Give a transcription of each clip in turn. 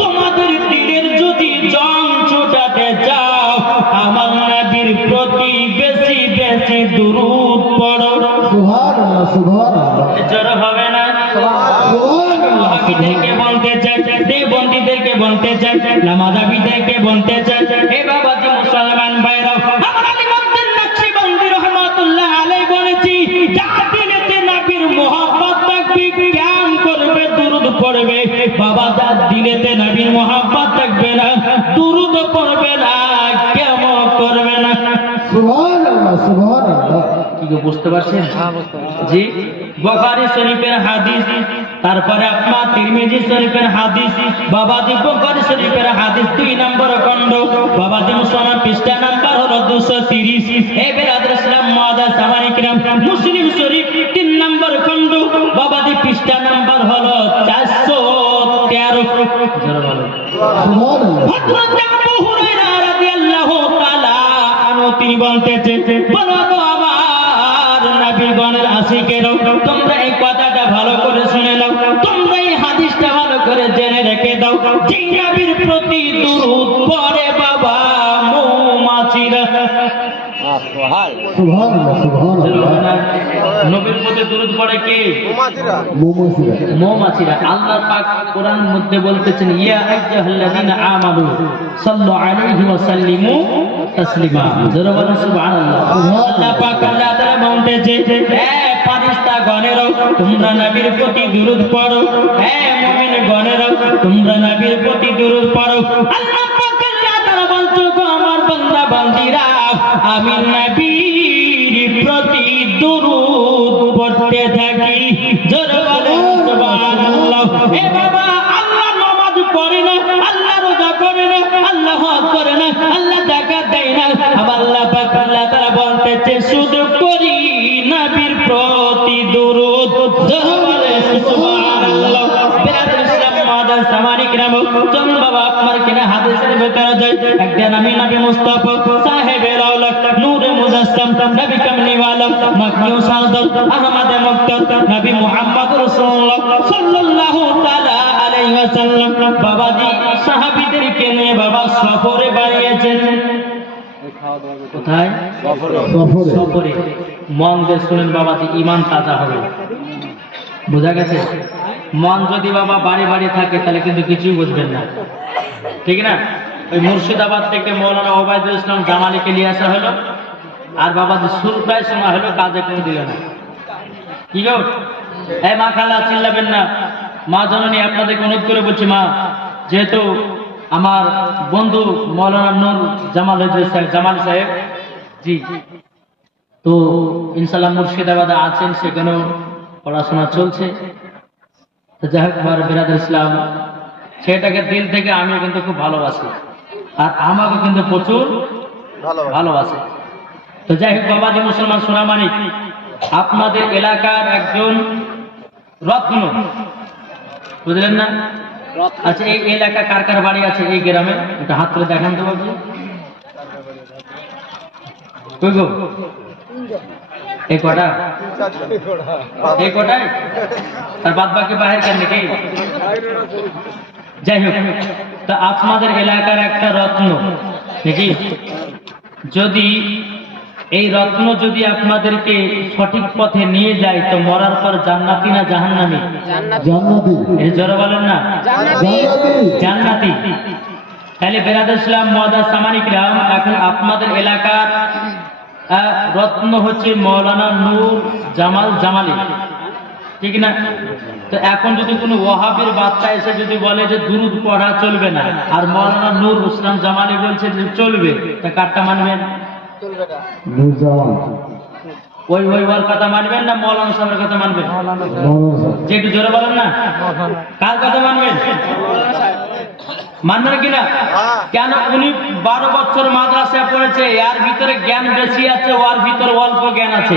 তোমাদের দিলের যদি জং ছুটাতে চাও আমার নবীর প্রতি বেশি বেশি দুরূদ পড়ো সুবহানাল্লাহ সুবহানাল্লাহ। জোর হবে না ওয়াহাবিদেরকে বলতে চাই দেবন্দীদেরকে বলতে চাই নামাজাবিদেরকে বলতে চাই হে বাবাজি মুসলমান ভাইরা কি বুঝতে পারছেন? জি বুখারী শরীফের হাদিস তারপরে আপনার তিরমিজি শরীফের হাদিস বাবাজি বুখারী শরীফের হাদিস দুই নম্বর খণ্ড। বাবাজি মুসলমান পৃষ্ঠা নাম্বার হলো দুশো তিরিশ। হে বেরাদর ইসলাম মুসলিম শরীফ তিন নম্বর খণ্ড। বাবাজি পৃষ্ঠা নাম্বার হলো চারশো তেরো। জোরে বলো আবু হুরায়রা রাদিয়াল্লাহু তাআলা বলতে তিনি বলতেছেন বলো তো নবী নবীর গণের আশিকেরও তোমরা এই কথাটা ভালো করে শুনে নাও। তোমরা এই হাদিসটা করে জেনে রেখে দাও। নবীর প্রতি দুরূদ পড়ে বাবা মৌমাছিরা। সুবহানাল্লাহ। সুবহানাল্লাহ নবীর প্রতি দুরূদ পড়ে কে? মৌমাছিরা। আল্লাহ পাক কোরআন মধ্যে বলতেছেন ইয়া আইয়ুহাল্লাযীনা আমানু সাল্লু আলাইহি ওয়া সাল্লিমু তাসলিমা। জোরে বলেন সুবহানাল্লাহ। আল্লাহ পাক আল্লাহ তাআলা বলতেছে গণেরও, তোমরা নবীর প্রতি দুরূদ পড়ো। হে মুমিন গণেরও, তোমরা নবীর প্রতি দুরূদ পড়ো। আমার বান্দা বান্দিরা। আমি নবীর প্রতি দুরূদ পড়তে থাকি। আল্লাহ করে না, আল্লাহ হজ দেয় না। আল্লাহ পাক বলতেছে সামারিক নাম চল বাবা আপনার কিনা হাদিসের ভেতরে যাই। একদিন আমি নবী মুস্তাফা সাহেবের আওলাদ নূরে মুজাসসাম নবী কামলিওয়ালা মাকিউ সাদত আহমদ মুক্তার নবী মুহাম্মদ রাসূলুল্লাহ সাল্লাল্লাহু তাআলা আলাইহি ওয়াসাল্লাম। বাবাজি সাহাবীদেরকে নিয়ে বাবা সফরে বাড়িয়েছেন। কোথায়? সফরে। সফরে। মন দিয়ে শুনেন বাবাজি ইমান তাজা হবে। বোঝা গেছে? মন যদি বাবা বাড়ি বাড়ি থাকে, তাহলে কিন্তু কিছুই বুঝবেন না। ঠিক না? ওই মুর্শিদাবাদ থেকে মৌলানা ওবায়দুল ইসলাম জামালিকে নিয়ে আসা হলো। আর বাবা যে শুরুটাই শোনা হলো, কাজে কোনো দিল না। কি গো? এই মা খালা, চিল্লাবেন না। মা জননী, আপনাদেরকে অনুরোধ করে বলছি, মা, যেহেতু আমার বন্ধু মৌলানা নূর জামাল সাহেব জামাল সাহেব। জি। তো ইনশাল্লাহ মুর্শিদাবাদে আছেন, সেখানেও পড়াশোনা চলছে। যাই হোক আমার বিরাদ ইসলাম সেটাকে দিল থেকে আমি কিন্তু খুব ভালোবাসি। আর আমাকে কিন্তু প্রচুর ভালোবাসে। তো যাই হোক বাবাজি মুসলমান সোনামানিক আপনাদের এলাকার একজন রত্ন। বুঝলেন না? আচ্ছা এই এলাকা কার কার বাড়ি আছে এই গ্রামে? একটা হাত করে দেখান তো বাবু এই কটা? এই কটাই আর বাদ বাকি বাহির কেন নাকি? যাই হোক তা আপনাদের এলাকার একটা রত্ন নাকি? যদি এই রত্ন যদি আপনাদেরকে সঠিক পথে নিয়ে যায় তো মরার পর জান্নাতি না জাহান্নামি? জান্নাতি। এই জোরে বলেন না। জান্নাতি। জান্নাতি। তাহলে বেরাদ ইসলাম মদা সামানিক রাম এখন আপনাদের এলাকার রত্ন হচ্ছে মৌলানা নূর জামাল জামালি। ঠিক না? তো এখন যদি কোনো ওয়াহাবের বাচ্চা এসে যদি বলে যে দুরুদ পড়া চলবে না আর মৌলানা নূর ইসলাম জামালি বলছে যে চলবে তা কারটা মানবেন? ওই ওই ওর কথা মানবেন না মৌলানা সাহেবের কথা মানবেন? যে একটু জোরে বলেন না। কার কথা মানবেন? মানবেন কিনা? কেন উনি বারো বছর মাদ্রাসায় পড়েছে এর ভিতরে জ্ঞান বেশি আছে ওর ভিতরে অল্প জ্ঞান আছে।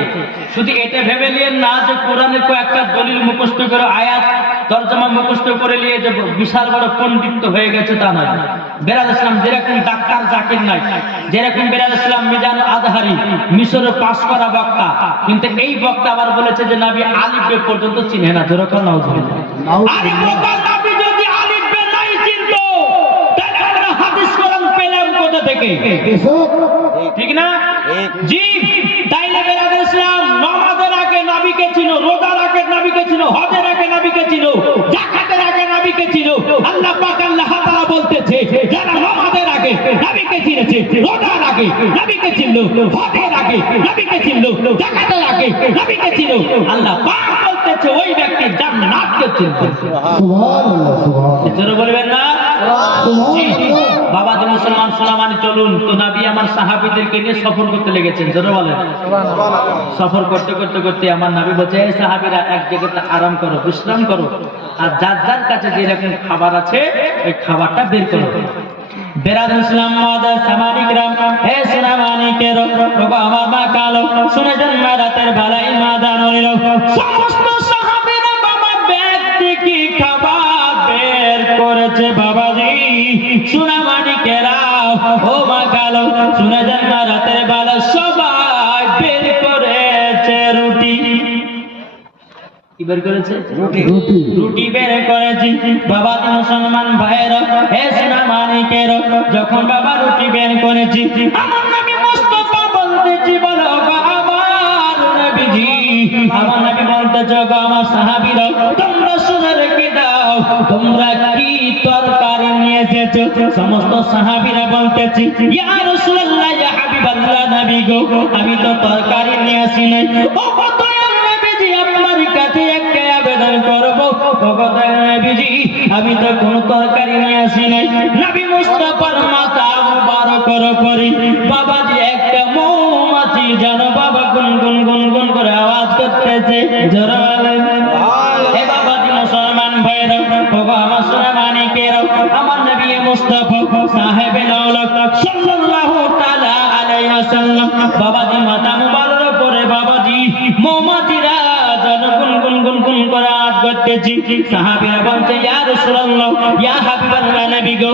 শুধু এটা ভেবে নিয়েন না যে কোরআনের কয়েকটা দলিল মুখস্থ করে আয়াত তর্জমা মুখস্থ করে নিয়ে যে বিশাল বড় পণ্ডিত হয়ে গেছে তা নয়। বেরাল ইসলাম যেরকম ডাক্তার জাকির নাই যেরকম বেরাল ইসলাম মিজান আদহারি মিশরে পাশ করা বক্তা কিন্তু এই বক্তা আবার বলেছে যে নাবি আলিফ পর্যন্ত চিনে না যেরকম নাউজুবিল্লাহ। আরে বোকা নাবি যদি আলিফ বে নাই চিনতো তাহলে আমরা হাদিস কোরআন পেলাম কোথা থেকে। ঠিক না? জি তাইলে ইসলাম নামাজের আগে নবীকে ছিল রোজার আগে নবীকে ছিল হজের আগে নবীকে ছিল জাকাতের আগে নবীকে ছিল। আল্লাহ পাক আল্লাহ তাআলা বলতেছে যারা নামাজের আগে নবীকে চিনেছে রোজার আগে নবীকে ছিল হজের আগে নবীকে ছিল জাকাতের আগে নবীকে ছিল আল্লাহ পাক বলতেছে ওই ব্যক্তি জান্নাতকে চিনবে। সুবহানাল্লাহ সুবহানাল্লাহ। বলবেন না? বাবা যে মুসলমান সোনামানি চলুন, তো নাবি আমার সাহাবিদেরকে নিয়ে সফর করতে লেগেছেন, জোরে বলেন। সফর করতে করতে করতে আমার নাবি বলছে, এই সাহাবিরা এক জায়গাতে আরাম করো, বিশ্রাম করো, আর যার যার কাছে যেরকম খাবার আছে, ওই খাবারটা বের করো। বেরাদ ইসলাম মাদার সামানিক রাম হে সোনামানিকের রাতের বেলায় মা দান সমস্ত সোনামানিকেরা ও মা কালো শুনে যান রাতের বেলা সবাই বের করেছে রুটি। কি বের করেছে? রুটি। রুটি। বের করেছি। বাবা মুসলমান ভাইয়ের হে সোনা মানিকের যখন বাবা রুটি বের করেছি আমার নবী মুস্তাফা বলতেছি বলো আমার নবীজি। আমার নবী বলতেছ আমার সাহাবীরা তোমরা শুনে রেখে দাও তোমরা কি সমস্ত সাহাবীরা বলতেছি ইয়া রাসূলুল্লাহ ইয়া হাবিবাল্লাহ নবী গো আমি তো তরকারি নিয়ে আসি নাই। ও কত নবীজি আপনার কাছে একটা আবেদন করব ভগবান নবীজি আমি তো কোন তরকারি নিয়ে আসি নাই। নবী মুস্তাফার মাথা মুবারক বাবাজি একটা মৌমাছি বাবা গুন গুন গুন গুন করে আওয়াজ করতেছে বাবাজি মুসলমান ভাইরা বাবা আমার সোনা মানিকের আমার মুস্তাফা সাহেবে লাউলাক সাল্লাল্লাহু তাআলা আলাইহি ওয়াসাল্লাম বাবাজি মাথা মুবারক করে বাবাজি মৌমাছিরা যেন গুন গুন গুন গুন করে আওয়াজ করতেছি। সাহাবীরা বলছে, ইয়া রাসূলুল্লাহ, ইয়া হাবিবাল্লাহ, নবী গো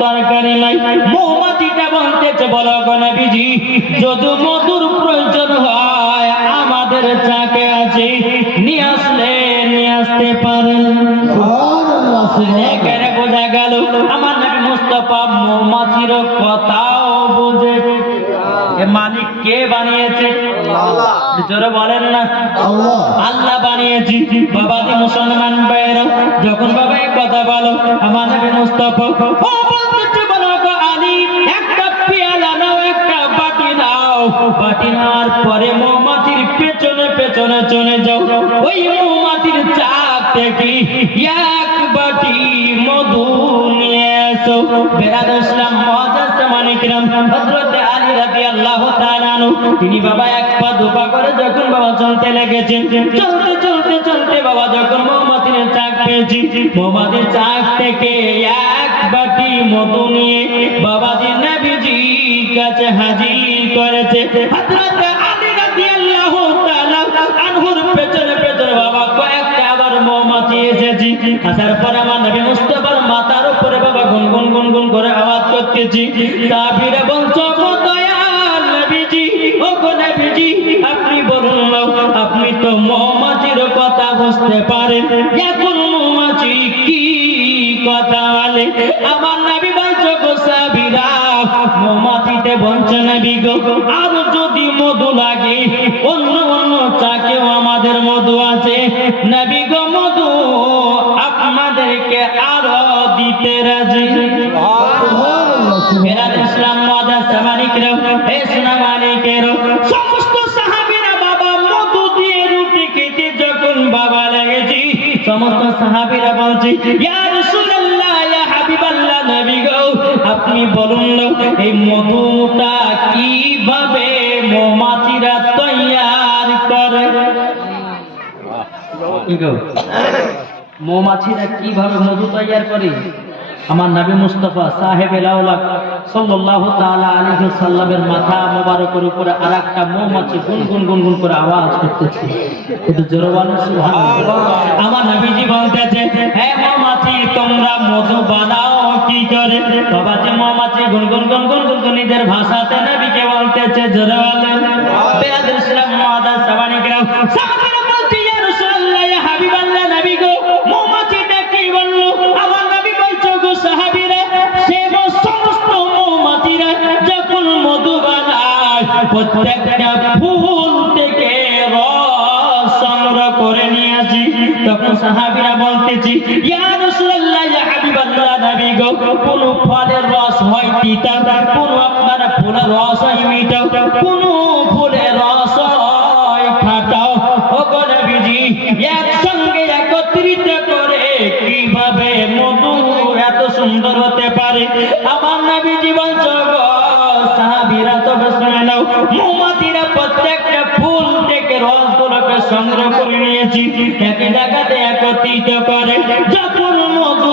তরকারি নাই। মৌমাছিটা বলতেছে বলো নবীজি যদি মধুর প্রয়োজন হয় আমাদের চাকে আছে। নিয়ে আসলে নিয়ে আসতে পারেন। এখানে বোঝা গেল আমার নবী মুস্তফা মৌমাছির কথাও বুঝে। মালিক কে বানিয়েছে? জোরে বলেন না। আল্লাহ। বানিয়েছি। বাবা মুসলমান ভাইয়েরা যখন বাবা কথা বলো আমার নবী মুস্তাফা এক বাটি মধু নিয়ে এসো বেরাদ আলী তিনি বাবা এক পা দুপা করে যখন বাবা চলতে লেগেছেন, চলতে চলতে চলতে বাবা যখন মোহাম্মদের চাক পেয়েছি, মোহাম্মদের চাক থেকে এক বাটি মধু নিয়ে বাবাজি নবীজি কাছে হাজির করেছে। হযরত আলী রাদিয়াল্লাহু তাআলা আনহুর পেছনে পেছনে বাবা আপনি তো মৌমাছির কথা বুঝতে পারেন। এখন কি কথা বলে? আমার নবী নবী গো, আর যদি মধু লাগে, অন্য অন্য চাকেও আমাদের মধু আছে। নবী আপনি বলুন এই মধুটা কীভাবে মৌমাছিরা তৈয়ার করে? মৌমাছিরা কীভাবে মধু তৈয়ার করে আমার নবী মুস্তাফা সাহেব এলাউলা সাল্লাল্লাহু তাআলা আলাইহি সাল্লামের মাথা মোবারকের উপরে আরেকটা মৌমাছি গুনগুন গুনগুন করে আওয়াজ করতেছে। একটু জোরে বলো সুবহানাল্লাহ। আমার নবীজি বলতেছে হে মৌমাছি তোমরা মধু বানাও কি করে? বাবা যে মৌমাছি গুনগুন গুনগুন গুনগুন নিজের ভাষাতে নবীকে বলতেছে জোরে বলেন। বেয়াদুল ইসলাম গ্রাম প্রত্যেকটা ফুল থেকে রস সংগ্রহ করে নিয়ে আসি তখন সাহাবীরা বলতেছি কোন ফলের রস হয় তিতা, কোন আপনার ফুলের রস হয় মিঠা, কোন ফুলের রস হয় খাটাও ও গো নবীজি, একসঙ্গে একত্রিত করে কীভাবে মধু এত সুন্দর হতে পারে? আমার নবী জীবন মৌমাছিরা প্রত্যেকটা ফুল থেকে রসগুলোকে সংগ্রহ করে নিয়েছি। এক জায়গাতে একত্রিত করে। যখন মধু